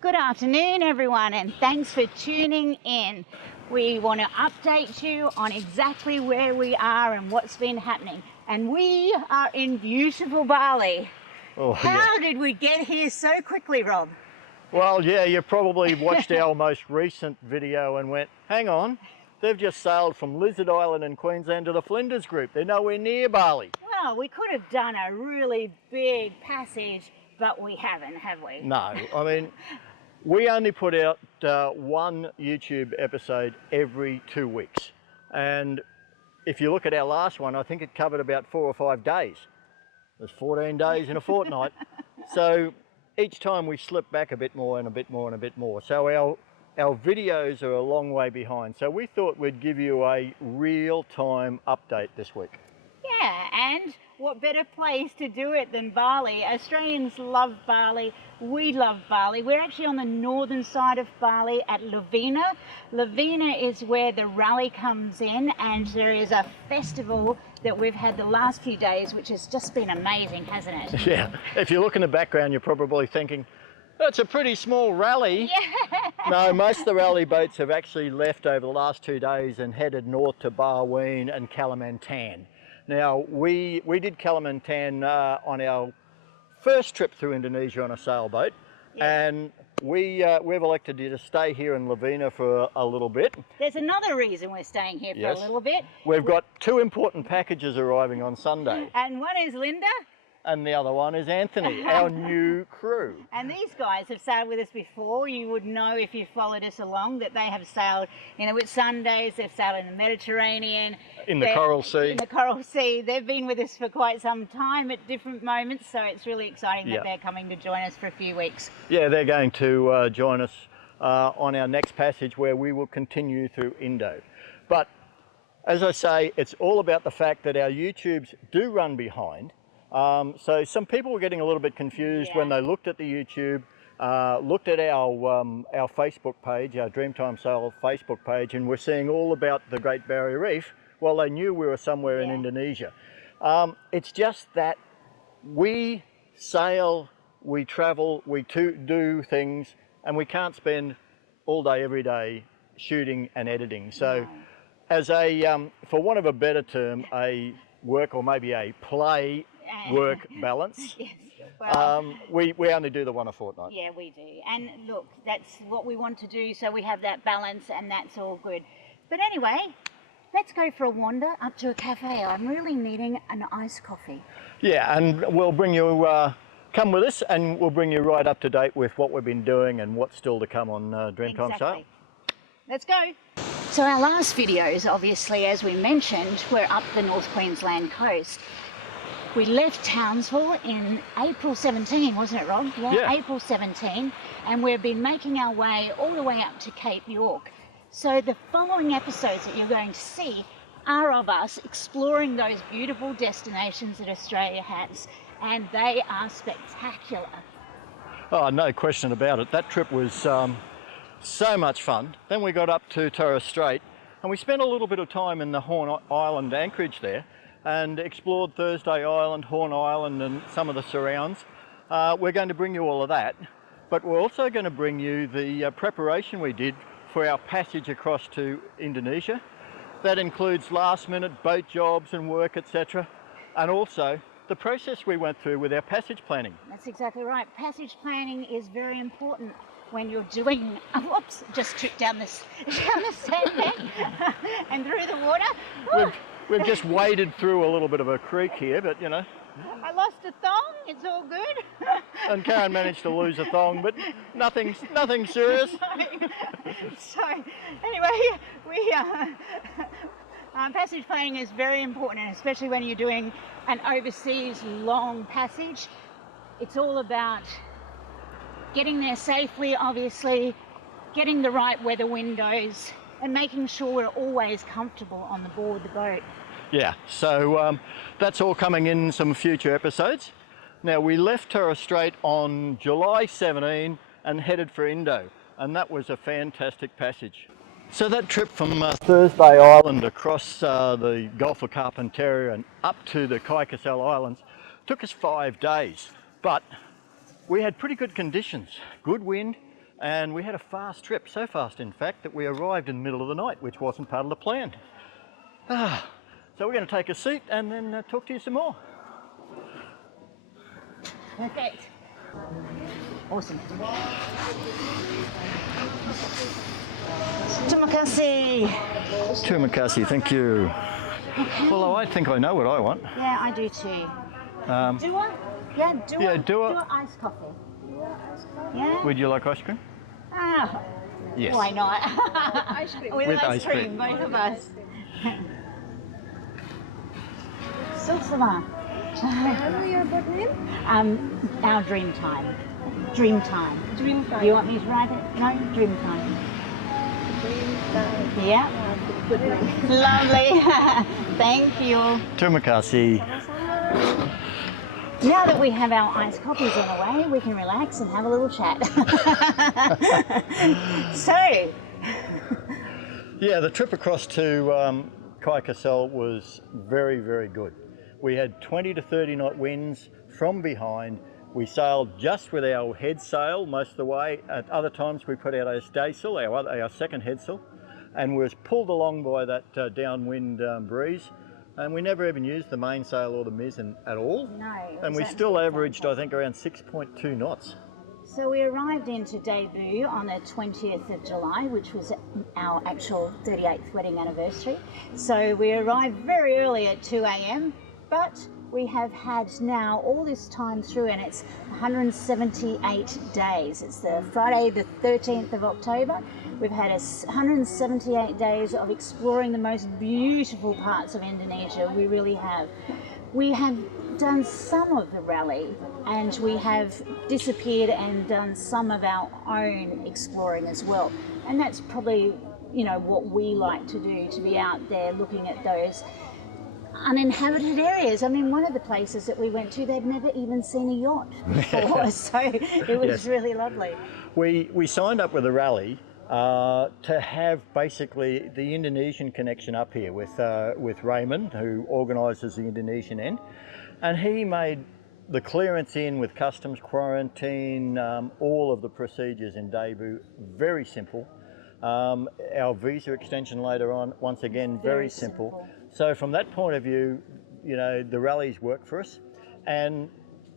Good afternoon, everyone, and thanks for tuning in. We want to update you on exactly where we are and what's been happening. And we are in beautiful Bali. Oh, How did we get here so quickly, Rob? Well, yeah, you probably watched our most recent video and went, hang on, they've just sailed from Lizard Island in Queensland to the Flinders Group. They're nowhere near Bali. Well, we could have done a really big passage, but we haven't, have we? No, I mean, we only put out one YouTube episode every 2 weeks. And if you look at our last one, I think it covered about 4 or 5 days. There's 14 days in a fortnight. So each time we slip back a bit more and a bit more and a bit more. So our videos are a long way behind. So we thought we'd give you a real-time update this week. Yeah, and what better place to do it than Bali? Australians love Bali. We love Bali. We're actually on the northern side of Bali at Lovina. Lovina is where the rally comes in, and there is a festival that we've had the last few days, which has just been amazing, hasn't it? Yeah, if you look in the background, you're probably thinking, that's a pretty small rally. Yeah. No, most of the rally boats have actually left over the last 2 days and headed north to Barween and Kalimantan. Now, we did Kalimantan on our first trip through Indonesia on a sailboat, and we've elected to stay here in Lovina for a little bit. There's another reason we're staying here for a little bit. We've got 2 important packages arriving on Sunday. And one is Linda. And the other one is Anthony, our new crew. And these guys have sailed with us before. You would know if you followed us along that they have sailed, with Sundays, they've sailed in the Mediterranean. In the Coral Sea. In the Coral Sea. They've been with us for quite some time at different moments, so it's really exciting that they're coming to join us for a few weeks. Yeah, they're going to join us on our next passage where we will continue through Indo. But as I say, it's all about the fact that our YouTubes do run behind. So some people were getting a little bit confused when they looked at the YouTube, looked at our Facebook page, our Dreamtime Sail Facebook page, and were seeing all about the Great Barrier Reef. Well, they knew we were somewhere in Indonesia. It's just that we sail, we travel, we do things, and we can't spend all day, every day shooting and editing. So as a, for want of a better term, a work or maybe a play work balance. Yes. Well, we only do the one a fortnight. Yeah, we do. And look, that's what we want to do, so we have that balance, and that's all good. But anyway, let's go for a wander up to a cafe. I'm really needing an iced coffee. Yeah, and we'll bring you, come with us, and we'll bring you right up to date with what we've been doing and what's still to come on Dreamtime Sail. Let's go. So our last videos, obviously, as we mentioned, were up the North Queensland coast. We left Townsville in April 17, wasn't it, Rob? Yeah, April 17, and we've been making our way all the way up to Cape York. So the following episodes that you're going to see are of us exploring those beautiful destinations that Australia has, and they are spectacular. Oh, no question about it. That trip was so much fun. Then we got up to Torres Strait, and we spent a little bit of time in the Horn Island anchorage there, and explored Thursday Island, Horn Island and some of the surrounds. We're going to bring you all of that, but we're also going to bring you the preparation we did for our passage across to Indonesia. That includes last minute boat jobs and work, etc. And also the process we went through with our passage planning. That's exactly right. Passage planning is very important when you're doing, whoops, just tripped down the sandbank and through the water. We've just waded through a little bit of a creek here, but I lost a thong, it's all good. And Karen managed to lose a thong, but nothing serious. No. So, anyway, passage planning is very important, and especially when you're doing an overseas long passage. It's all about getting there safely, obviously, getting the right weather windows, and making sure we're always comfortable on the board the boat. Yeah, so that's all coming in some future episodes. Now, we left Torres Strait on July 17 and headed for Indo, and that was a fantastic passage. So that trip from Thursday Island across the Gulf of Carpentaria and up to the Kaikasel Islands took us 5 days, but we had pretty good conditions, good wind, And we had a fast trip, so fast in fact that we arrived in the middle of the night, which wasn't part of the plan. So we're going to take a seat and then talk to you some more. Perfect. Awesome. Terima kasih. Terima kasih, thank you. Okay. Well, I think I know what I want. Yeah, I do too. Do I? Yeah, do a iced coffee. Yeah? Would you like ice cream? Ah, Yes. why not? Ice cream. With ice cream, cream. both of us. Sulsama. Ano your bird name? Our Dreamtime. Dreamtime. Dreamtime. You want me to write it? No? Dreamtime. Dreamtime. Yeah. Good name. Lovely. Thank you. Terima kasih. Now that we have our iced coffees on the way, we can relax and have a little chat. So. Yeah, the trip across to Kaikasel was very, very good. We had 20 to 30 knot winds from behind. We sailed just with our head sail most of the way. At other times we put out our staysail, our second headsail, and was pulled along by that downwind breeze. And we never even used the mainsail or the mizzen at all. No. And we still averaged, I think, around 6.2 knots. So we arrived into debut on the 20th of July, which was our actual 38th wedding anniversary. So we arrived very early at 2 a.m, but we have had now all this time through, and it's 178 days. It's the Friday the 13th of October. We've had 178 days of exploring the most beautiful parts of Indonesia. We really have. We have done some of the rally, and we have disappeared and done some of our own exploring as well. And that's probably, you know, what we like to do, to be out there looking at those uninhabited areas. I mean, one of the places that we went to, they'd never even seen a yacht before, so it was Yes. really lovely. We signed up with a rally to have basically the Indonesian connection up here with Raymond, who organises the Indonesian end, and he made the clearance in with customs, quarantine, all of the procedures in debut very simple. Our visa extension later on, once again, very simple. So from that point of view, you know, the rallies work for us, and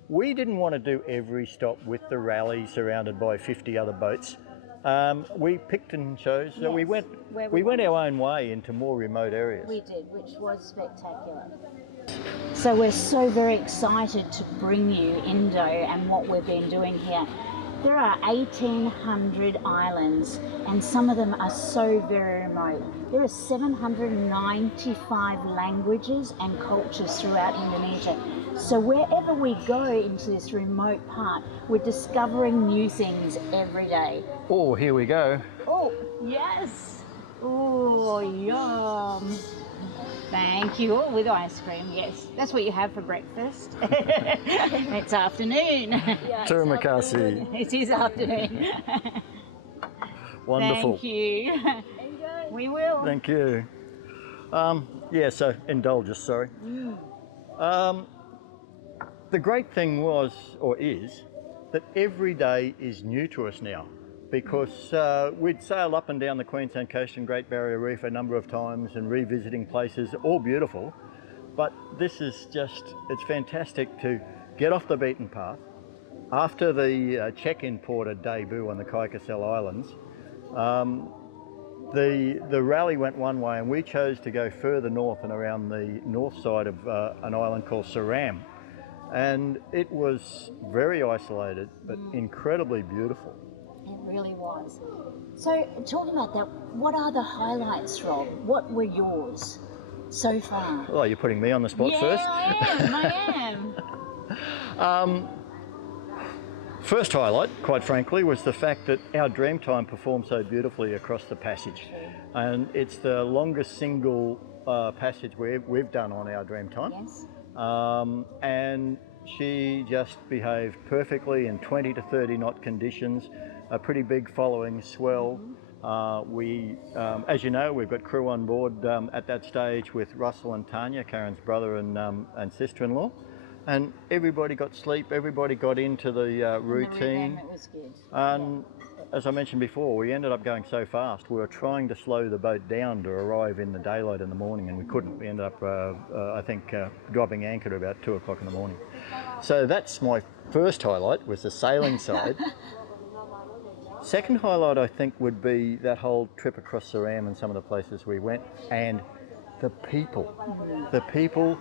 we didn't want to do every stop with the rally surrounded by 50 other boats. We picked and chose, so Yes, we went our own way into more remote areas. We did, which was spectacular. So we're so very excited to bring you Indo and what we've been doing here. There are 1,800 islands, and some of them are so very remote. There are 795 languages and cultures throughout Indonesia. So wherever we go into this remote part, we're discovering new things every day. Oh, here we go. Oh, yes. Oh, yum. Thank you. Oh, with ice cream, yes. That's what you have for breakfast. It's afternoon. Yeah, Terima it's kasih. It is afternoon. Wonderful. Thank you. Enjoy. We will. Thank you. Yeah, so indulge us, sorry. The great thing was, or is, that every day is new to us now, because we'd sailed up and down the Queensland coast and Great Barrier Reef a number of times and revisiting places, all beautiful, but this is just, it's fantastic to get off the beaten path. After the check-in port at debut on the Kaikasel Islands, the rally went one way, and we chose to go further north and around the north side of an island called Seram. And it was very isolated, but incredibly beautiful. It really was. So, talking about that, what are the highlights, Rob? What were yours so far? Oh, you're putting me on the spot Yeah, first. I am. First highlight, quite frankly, was the fact that our Dreamtime performed so beautifully across the passage. And it's the longest single passage we've done on our Dreamtime. Yes. And she just behaved perfectly in 20 to 30 knot conditions, a pretty big following swell. As you know, we've got crew on board at that stage with Russell and Tanya, Karen's brother and sister-in-law. And everybody got sleep, everybody got into the routine. It was good. And as I mentioned before, we ended up going so fast. We were trying to slow the boat down to arrive in the daylight in the morning, and we couldn't. We ended up, I think, dropping anchor at about 2 o'clock in the morning. So that's my first highlight, was the sailing side. Second highlight, I think, would be that whole trip across Siam and some of the places we went, and the people. The people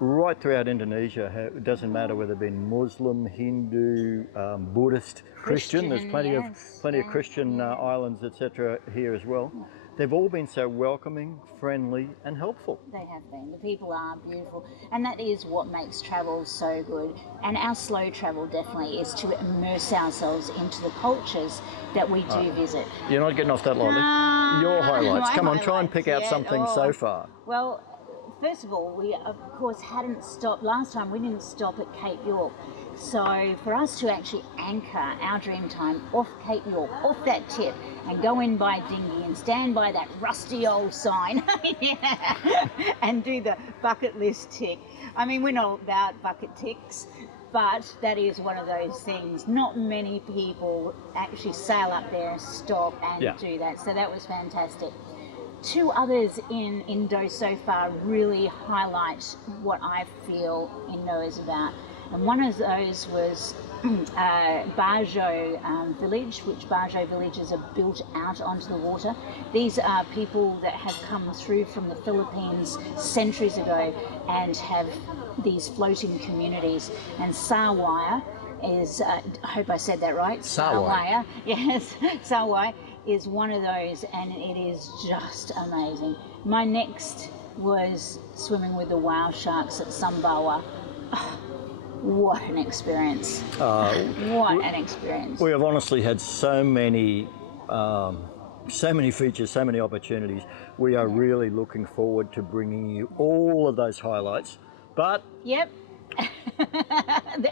right throughout Indonesia. It doesn't matter whether they've been Muslim, Hindu, Buddhist, Christian. There's plenty of Christian islands, etc. here as well. They've all been so welcoming, friendly, and helpful. They have been. The people are beautiful, and that is what makes travel so good. And our slow travel definitely is to immerse ourselves into the cultures that we do visit. You're not getting off that lightly. Your highlights. Come on, try and pick out something so far. Well, first of all, we of course hadn't stopped. Last time we didn't stop at Cape York. So for us to actually anchor our Dreamtime off Cape York, off that tip, and go in by dinghy and stand by that rusty old sign and do the bucket list tick. I mean, we're not about bucket ticks, but that is one of those things. Not many people actually sail up there, stop and do that. So that was fantastic. Two others in Indo so far really highlight what I feel Indo is about. And one of those was Bajo village, which Bajo villages are built out onto the water. These are people that have come through from the Philippines centuries ago and have these floating communities. And Sawaya is, I hope I said that right. Sawaya, yes, Sawaya is one of those, and it is just amazing. My next was swimming with the whale sharks at Sumbawa. Oh, what an experience. What an experience. We have honestly had so many features, so many opportunities. We are really looking forward to bringing you all of those highlights, but yep.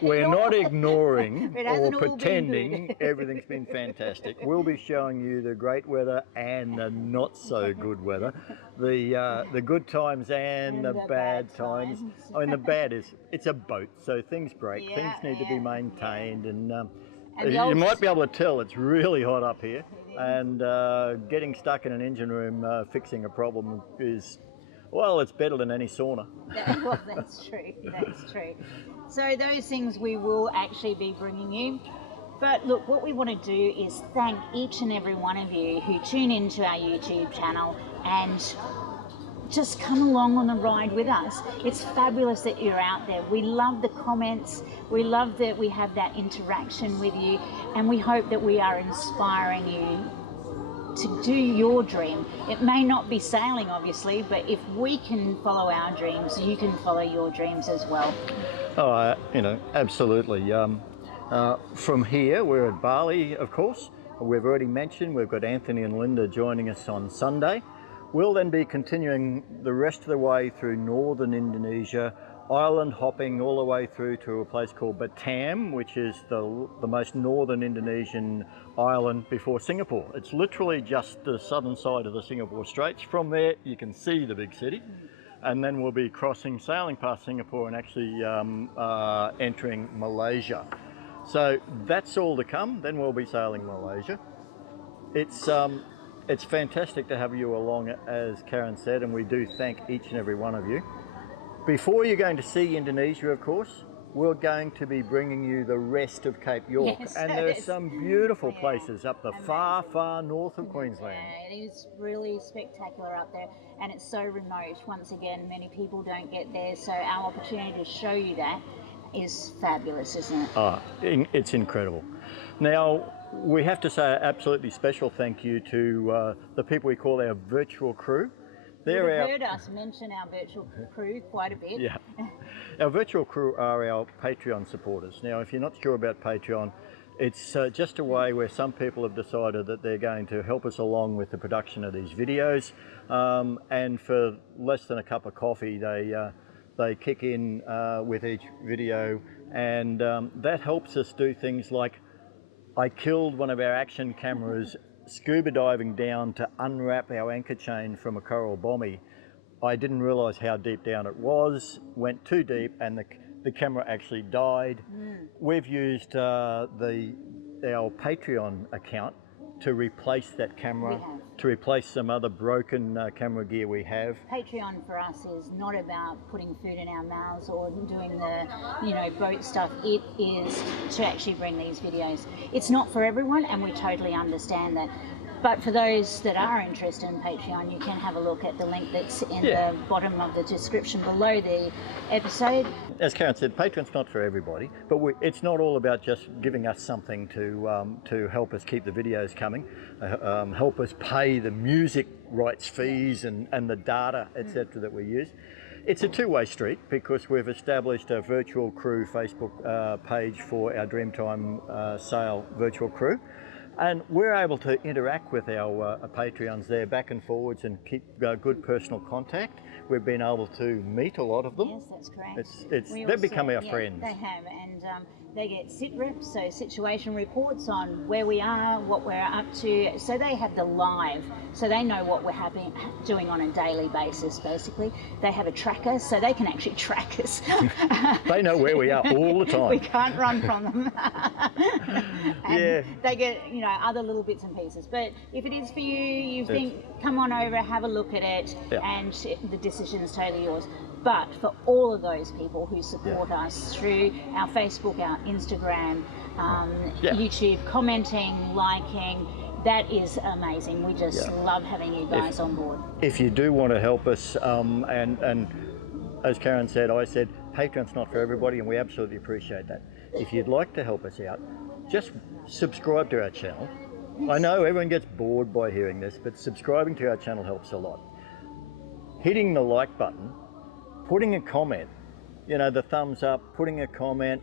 We're not ignoring or pretending everything's been fantastic. We'll be showing you the great weather and the not so good weather, the good times and the bad times. I mean, the bad is it's a boat, so things break, things need to be maintained, and you might be able to tell it's really hot up here, and getting stuck in an engine room fixing a problem is, well, it's better than any sauna. Well, that's true. That's true. So those things we will actually be bringing you. But look, what we want to do is thank each and every one of you who tune into our YouTube channel and just come along on the ride with us. It's fabulous that you're out there. We love the comments. We love that we have that interaction with you, and we hope that we are inspiring you to do your dream. It may not be sailing, obviously, but if we can follow our dreams, you can follow your dreams as well. Oh, absolutely. From here, we're at Bali, of course. We've already mentioned we've got Anthony and Linda joining us on Sunday. We'll then be continuing the rest of the way through northern Indonesia, island hopping all the way through to a place called Batam, which is the most northern Indonesian island before Singapore. It's literally just the southern side of the Singapore Straits. From there you can see the big city, and then we'll be sailing past Singapore and actually entering Malaysia. So that's all to come. Then we'll be sailing Malaysia. It's fantastic to have you along, as Karen said, and we do thank each and every one of you. Before you're going to see Indonesia, of course, we're going to be bringing you the rest of Cape York. Yes, and there are some beautiful places up the far, far north of Queensland. Yeah, it is really spectacular up there, and it's so remote. Once again, many people don't get there, so our opportunity to show you that is fabulous, isn't it? Oh, it's incredible. Now, we have to say an absolutely special thank you to the people we call our virtual crew. You've heard us mention our virtual crew quite a bit. Yeah. Our virtual crew are our Patreon supporters. Now, if you're not sure about Patreon, it's just a way where some people have decided that they're going to help us along with the production of these videos, and for less than a cup of coffee, they kick in with each video, and that helps us do things like, I killed one of our action cameras scuba diving down to unwrap our anchor chain from a coral bommy. I didn't realise how deep down it was, went too deep, and the camera actually died. We've used our Patreon account to replace that camera, We have. to replace some other broken camera gear we have. Patreon for us is not about putting food in our mouths or doing the, you know, boat stuff. It is to actually bring these videos. It's not for everyone, and we totally understand that. But for those that are interested in Patreon, you can have a look at the link that's in the bottom of the description below the episode. As Karen said, Patreon's not for everybody, but it's not all about just giving us something to help us keep the videos coming, help us pay the music rights fees and the data, etc. that we use. It's a two-way street because we've established a virtual crew Facebook page for our Dreamtime Sail virtual crew. And we're able to interact with our Patreons there back and forwards and keep good personal contact. We've been able to meet a lot of them. Yes, that's correct. They've become our friends. They have, and they get sit reps, so situation reports on where we are, what we're up to. So they have the live, so they know what we're doing on a daily basis, basically. They have a tracker, so they can actually track us. They know where we are all the time. We can't run from them. Yeah. They get, you know, other little bits and pieces. But if it is for you, you think, come on over, have a look at it, and the decision is totally yours. But for all of those people who support us through our Facebook, our Instagram, YouTube, commenting, liking, that is amazing. We just love having you guys on board. If you do want to help us, and as Karen said, I said, Patreon's not for everybody, and we absolutely appreciate that. If you'd like to help us out, just subscribe to our channel. I know everyone gets bored by hearing this, but subscribing to our channel helps a lot. Hitting the like button, putting a comment, you know, the thumbs up, putting a comment,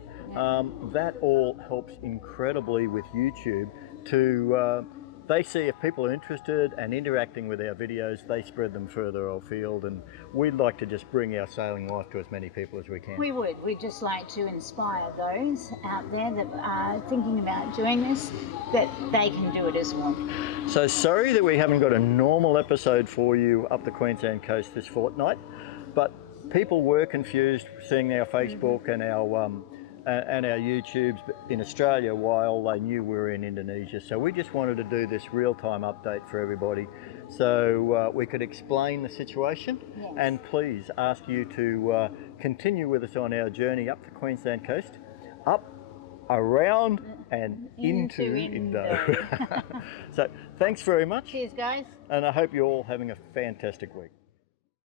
that all helps incredibly with YouTube to, they see if people are interested and interacting with our videos, they spread them further afield, and we'd like to just bring our sailing life to as many people as we can. We would. We'd just like to inspire those out there that are thinking about doing this, that they can do it as well. So sorry that we haven't got a normal episode for you up the Queensland coast this fortnight, but people were confused seeing our Facebook and our YouTubes in Australia while they knew we were in Indonesia. So we just wanted to do this real-time update for everybody so we could explain the situation, and please ask you to continue with us on our journey up the Queensland coast, up, around and into Indo. So thanks very much. Cheers, guys. And I hope you're all having a fantastic week.